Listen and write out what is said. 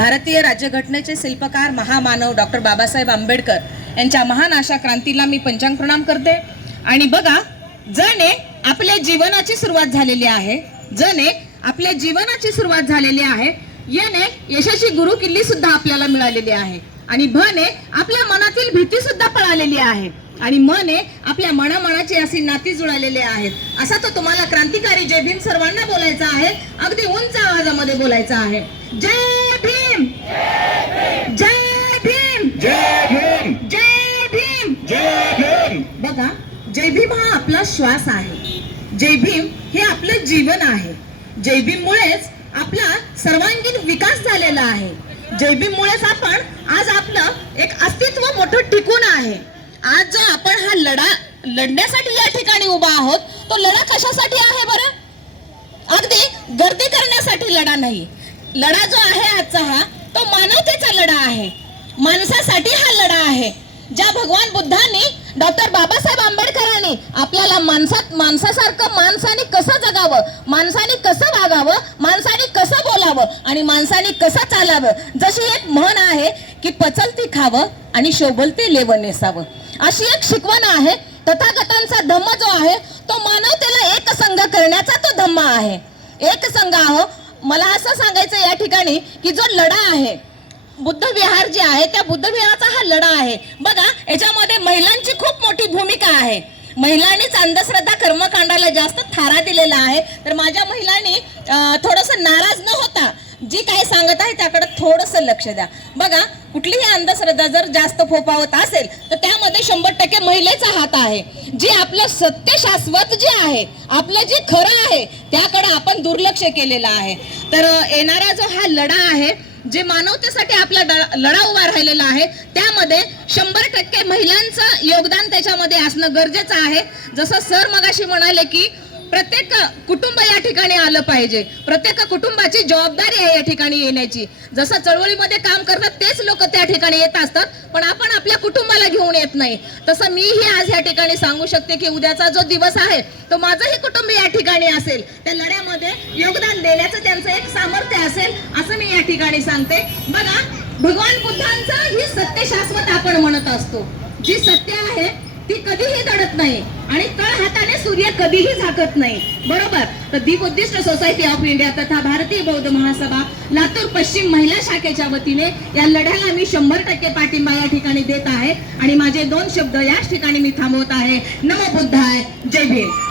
भारतीय राज्यघटनेचे शिल्पकार महामानव डॉक्टर बाबासाहेब आंबेडकर यांच्या महान अशा क्रांतीला मी पंचांग प्रणाम करते. आणि बघा जणे आपल्या जीवनाची सुरुवात झालेली आहे. जणे आपल्या जीवनाची सुरुवात झालेली आहे. येणे यशाची गुरु किल्ली सुद्धा आपल्याला मिळालेली आहे. आणि भने आपल्या मनातील भीती सुद्धा पळालेली आहे. आणि मने आपल्या मनामनाची अशी नाती जुळालेली आहेत. असा तो तुम्हाला क्रांतिकारी जय भीम सर्वांना बोलायचा आहे. अगदी उंच आवाजामध्ये बोलायचा आहे. जय आपला श्वास आहे. जय भीम हे आपलं जीवन आहे. जय भीम मुळेच आपला सर्वांगीण विकास झालेला आहे. जय भीम मुळेच आपण आज आपलं एक अस्तित्व मोठं टिकून आहे. आज जो आपण हा लढा लढण्यासाठी या ठिकाणी उभा आहोत तो लढा कशासाठी आहे बरं? अगदी गर्दी करण्यासाठी लढा नाही. लढा जो आहे आजचा हा तो मानवतेचा लढा आहे. माणसासाठी हा लढा आहे. ज्या भगवान बुद्धांनी डॉक्टर बाबासाहेब आंबेडकरांनी आपल्याला माणसात माणसासारखं माणसाने कसं जगावं माणसाने कसं वागावं माणसाने कसं बोलावं आणि माणसाने कसं चालावं जशी एक म्हण आहे की पचलती खावं आणि शोभलती लेवण नेसावं. अशी एक शिकवण आहे. तथागतांचा धम्म जो आहे तो मानवतेला एक संघ करण्याचा तो धम्म आहे. एक संघ आहो मला असं सांगायचं या ठिकाणी की जो लढा आहे बुद्ध विहार जे आहे त्या बुद्ध विहाराचा हा लढा आहे. बघा याच्यामध्ये महिलांची खूप मोठी भूमिका आहे. महिलांनीच अंधश्रद्धा कर्मकांडाला जास्त थारा दिलेला आहे. तर माझ्या महिलांनी थोडस नाराज न होता जी काही सांगत आहे त्याकडे थोडस लक्ष द्या. बघा कुठलीही अंधश्रद्धा जर जास्त फोपावत असेल तर त्यामध्ये शंभर टक्के महिलेचा हात आहे. जे आपलं सत्य शाश्वत जे आहे आपलं जे खरं आहे त्याकडे आपण दुर्लक्ष केलेलं आहे. तर येणारा जो हा लढा आहे जे मानवतेसाठी आपला लढा उभा राहिलेला आहे त्यामध्ये शंभर टक्के महिलांचं योगदान त्याच्यामध्ये असणं गरजेचं आहे. जसं सर मगाशी म्हणाले की प्रत्येक कुटुंब या ठिकाणी आलं पाहिजे. प्रत्येक कुटुंबाची जबाबदारी आहे या ठिकाणी येण्याची. जसं चळवळीमध्ये काम करतात तेच लोक त्या ठिकाणी येत असतात पण आपण आपल्या कुटुंबाला घेऊन येत नाही. तसं मीही आज या ठिकाणी सांगू शकते की उद्याचा जो दिवस आहे तो माझंही कुटुंब या ठिकाणी असेल. त्या लढ्यामध्ये योगदान देण्याचं त्यांचं एक सामर्थ्य असेल असं मी या ठिकाणी सांगते. बघा भगवान बुद्धांचं ही सत्य शाश्वत आपण म्हणत असतो. जी सत्य आहे ती कधीही दडत नाही. आणि तळ हाताने सूर्य कधीही झाकत नाही. बरोबर? तर दि बुद्धिस्ट सोसायटी ऑफ इंडिया तथा भारतीय बौद्ध महासभा लातूर पश्चिम महिला शाखेच्या वतीने या लढ्याला मी शंभर टक्के पाठिंबा या ठिकाणी देत आहे. आणि माझे दोन शब्द याच ठिकाणी मी थांबवत आहे. नमो बुद्धाय. जय भीम.